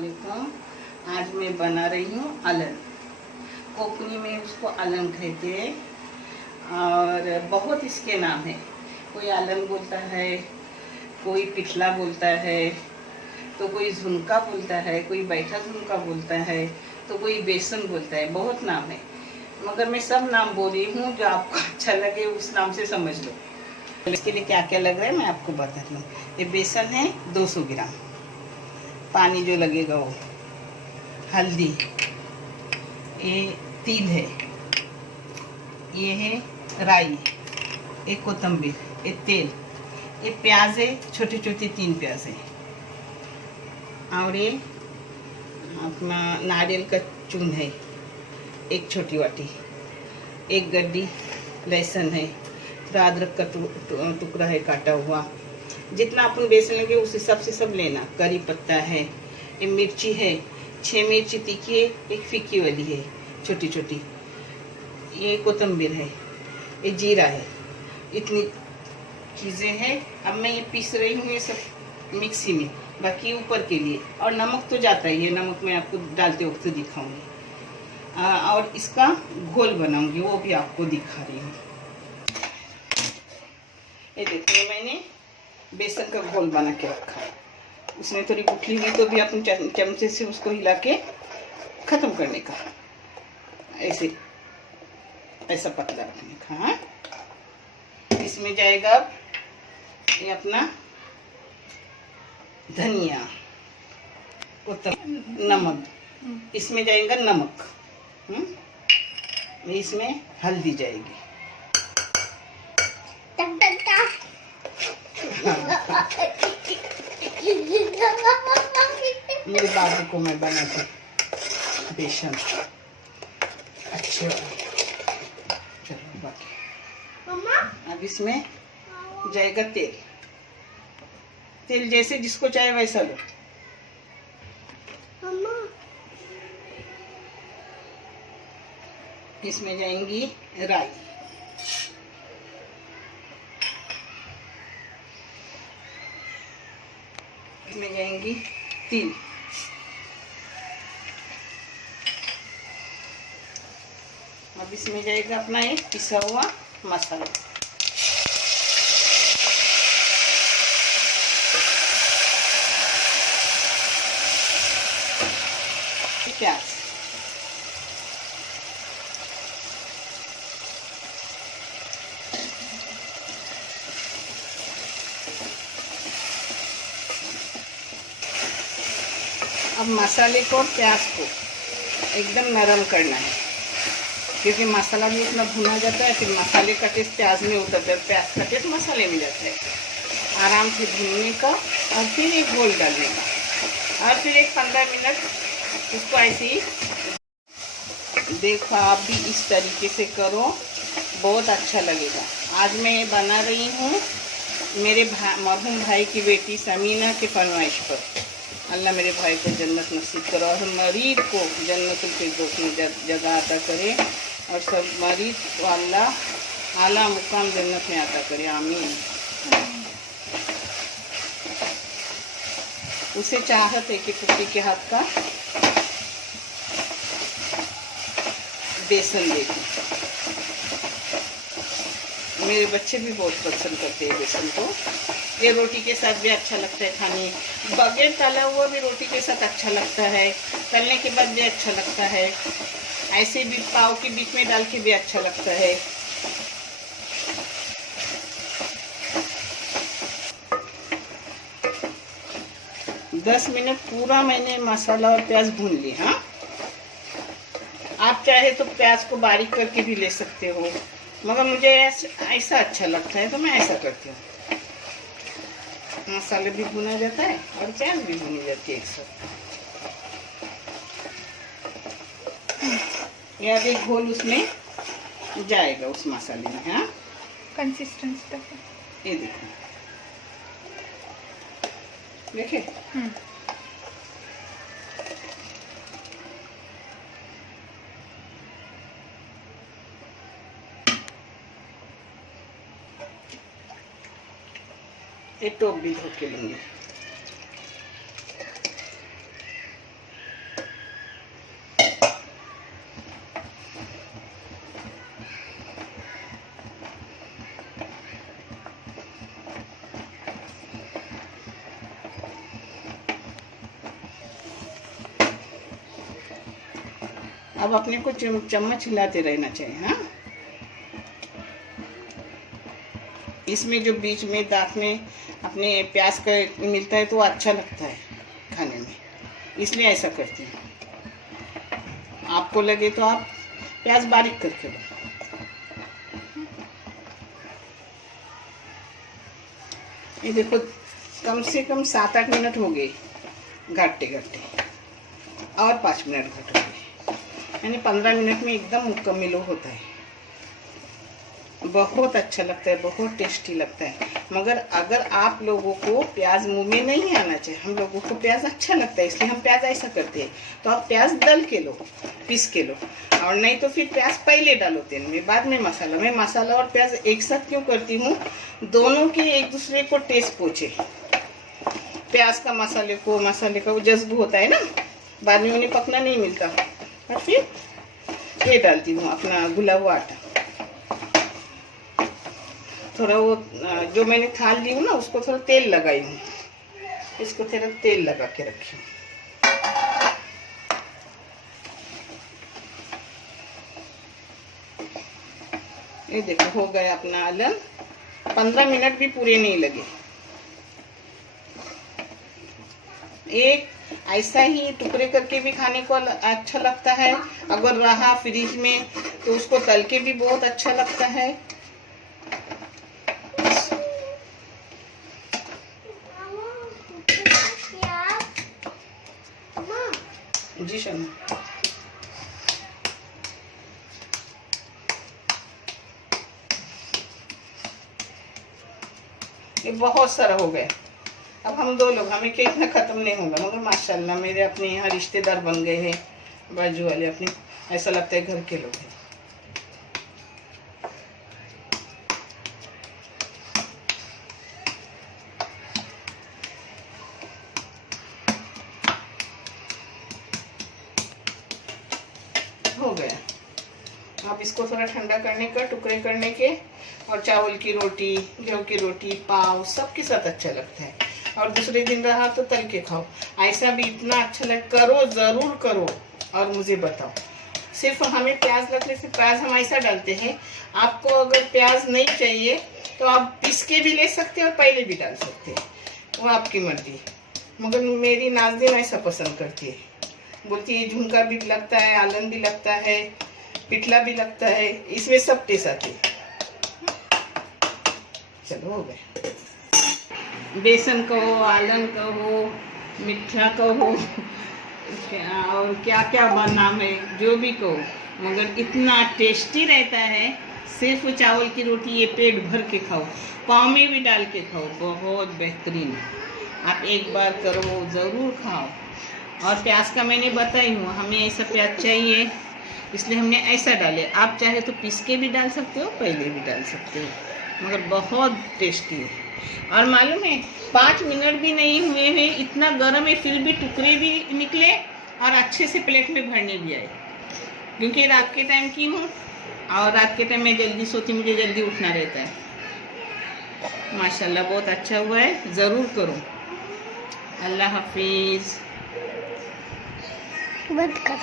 अस्सलामुअलैकुम। आज मैं बना रही हूँ अलन। कोकनी में उसको अलन कहते हैं और बहुत इसके नाम है। कोई अलन बोलता है, कोई पिठला बोलता है, तो कोई झुमका बोलता है, कोई बैठा झुमका बोलता है, तो कोई बेसन बोलता है। बहुत नाम है, मगर मैं सब नाम बोल रही हूँ, जो आपको अच्छा लगे उस नाम से समझ लो। इसके लिए क्या क्या लग रहा है मैं आपको बताती हूँ। ये बेसन है 200 ग्राम, पानी जो लगेगा वो, हल्दी, ये तिल है, ये है राई, ये कोतंबीर, ये तेल, ये प्याज है, छोटे छोटे 3 प्याज है, और ये अपना नारियल का चून है 1 छोटी वाटी, 1 गड्डी लहसुन है, थोड़ा अदरक का टुकड़ा है काटा हुआ। जितना अपन बेसन लेंगे उस हिसाब से सब लेना। करी पत्ता है, ये मिर्ची है, 6 मिर्ची तीखी है, 1 फीकी वाली है छोटी छोटी, ये कोतंबीर है, ये जीरा है। इतनी चीज़ें हैं। अब मैं ये पीस रही हूँ ये सब मिक्सी में, बाकी ऊपर के लिए। और नमक तो जाता ही है, नमक मैं आपको डालते वक्त दिखाऊंगी। और इसका घोल बनाऊंगी, वो भी आपको दिखा रही हूँ। ये देखिए मैंने बेसन का घोल बना के रखा। उसमें थोड़ी गुठली हुई तो भी अपन चमचे से उसको हिला के ख़त्म करने का, ऐसे ऐसा पतला रखने का। हाँ, इसमें जाएगा ये अपना धनिया, नमक, इसमें जाएगा नमक, इसमें हल्दी जाएगी, मेरे बाबू को मैं बनाती बेसन अच्छे। चलो बाकी अब इसमें जाएगा तेल। तेल जैसे जिसको चाहे वैसा लो। इसमें जाएंगी राई, इसमें जाएंगी तिल, अब इसमें जाएगा अपना एक पिसा हुआ मसाला, प्याज, अब मसाले को, प्याज को एकदम नरम करना है, क्योंकि मसाला भी इतना भुना जाता है, फिर मसाले का टेस्ट प्याज में उतरता है, प्याज का टेस्ट मसाले में जाता है। आराम से भूनने का और फिर एक घोल डालने का, और फिर एक 15 मिनट इसको ऐसे ही। देखो आप भी इस तरीके से करो, बहुत अच्छा लगेगा। आज मैं ये बना रही हूँ मेरे मरहूम भाई की बेटी समीना के फरमाइश पर। अल्लाह मेरे भाई को जन्नत नसीब करो और मरीद को जन्नतुल फिरदौस में जगह अता करे, और सब मरीद को अल्लाह आला मुकाम जन्नत में अता करे, आमीन। उसे चाहत है कि पुप्पी के हाथ का बेसन देखूं। मेरे बच्चे भी बहुत पसंद करते हैं बेसन को। ये रोटी के साथ भी अच्छा लगता है खाने, बगैर तला हुआ भी रोटी के साथ अच्छा लगता है, तलने के बाद भी अच्छा लगता है, ऐसे भी पाव के बीच में डाल के भी अच्छा लगता है। दस मिनट पूरा मैंने मसाला और प्याज भून लिया। हाँ, आप चाहे तो प्याज को बारीक करके भी ले सकते हो, मगर मुझे ऐसा अच्छा लगता है तो मैं ऐसा करती हूँ। मसाले भी भुना जाता है और प्याज भी भुनी जाती है एक साथ। या भी घोल उसमें जाएगा उस मसाले में। हाँ, कंसिस्टेंसी तक ये देखो, देखे। ये टोप भी धो के लूँगी। अब अपने को चम्मच हिलाते रहना चाहिए। हाँ, इसमें जो बीच में दांत में अपने प्याज का मिलता है तो अच्छा लगता है खाने में, इसलिए ऐसा करती हूँ। आपको लगे तो आप प्याज बारीक करके लो। ये देखो, कम से कम 7-8 मिनट हो गए घाटते घाटते, और 5 मिनट घाटोगे, यानी 15 मिनट में एकदम मुकम्मल होता है। बहुत अच्छा लगता है, बहुत टेस्टी लगता है। मगर अगर आप लोगों को प्याज मुंह में नहीं आना चाहिए, हम लोगों को प्याज अच्छा लगता है इसलिए हम प्याज ऐसा करते हैं, तो आप प्याज दल के लो, पीस के लो, और नहीं तो फिर प्याज पहले डालो तेल में, बाद में मसाला। मैं मसाला और प्याज एक साथ क्यों करती हूँ, दोनों की एक दूसरे को टेस्ट पहुँचे। प्याज का मसाले का वो जज्ब होता है ना, बाद में उन्हें पकना नहीं मिलता। और फिर ये डालती हूँ अपना गुला हुआ आटा, थोड़ा वो जो मैंने थाल ली हूँ ना उसको थोड़ा तेल लगाई हूँ, इसको थोड़ा तेल लगा के रखी हूँ। ये देखो हो गया अपना आलम, 15 मिनट भी पूरे नहीं लगे। एक ऐसा ही टुकड़े करके भी खाने को अच्छा लगता है, अगर रहा फ्रिज में तो उसको तल के भी बहुत अच्छा लगता है। जी शर्मा, ये बहुत सारा हो गया। अब हम 2 लोग, हमें क्या इतना खत्म नहीं होगा, मगर माशाल्लाह मेरे अपने यहाँ रिश्तेदार बन गए हैं, बाजू वाले अपने, ऐसा लगता है घर के लोग हैं। हो गया। अब इसको थोड़ा ठंडा करने का, टुकड़े करने के, और चावल की रोटी, गेहूं की रोटी, पाव सबके साथ अच्छा लगता है। और दूसरे दिन रहा तो तल के खाओ, ऐसा भी इतना अच्छा लगता। करो, ज़रूर करो और मुझे बताओ। सिर्फ हमें प्याज लगने से, प्याज हम ऐसा डालते हैं, आपको अगर प्याज नहीं चाहिए तो आप पीस के भी ले सकते हैं और पहले भी डाल सकते हैं, वो आपकी मर्जी। मगर मेरी नाज़नीन ऐसा पसंद करती है, बोलती है झुमका भी लगता है, आलन भी लगता है, पिठला भी लगता है, इसमें सब टेस्ट आते हैं। चलो हो गए। बेसन कहो, आलन कहो, मिठा कहो, और क्या क्या नाम है, जो भी कहो, मगर इतना टेस्टी रहता है। सिर्फ चावल की रोटी ये पेट भर के खाओ, पाव में भी डाल के खाओ, बहुत बेहतरीन। आप एक बार करो, ज़रूर खाओ। और प्याज का मैंने बताई हूँ, हमें ऐसा प्याज चाहिए इसलिए हमने ऐसा डाले। आप चाहे तो पीस के भी डाल सकते हो, पहले भी डाल सकते हो, मगर बहुत टेस्टी है। और मालूम है 5 मिनट भी नहीं हुए हैं, इतना गर्म है, फिर भी टुकड़े भी निकले और अच्छे से प्लेट में भरने भी आए। क्योंकि रात के टाइम की हूँ और रात के टाइम में जल्दी सोती, मुझे जल्दी उठना रहता है। माशाल्लाह बहुत अच्छा हुआ है, ज़रूर करो। अल्लाह हाफिज़। बंद कर।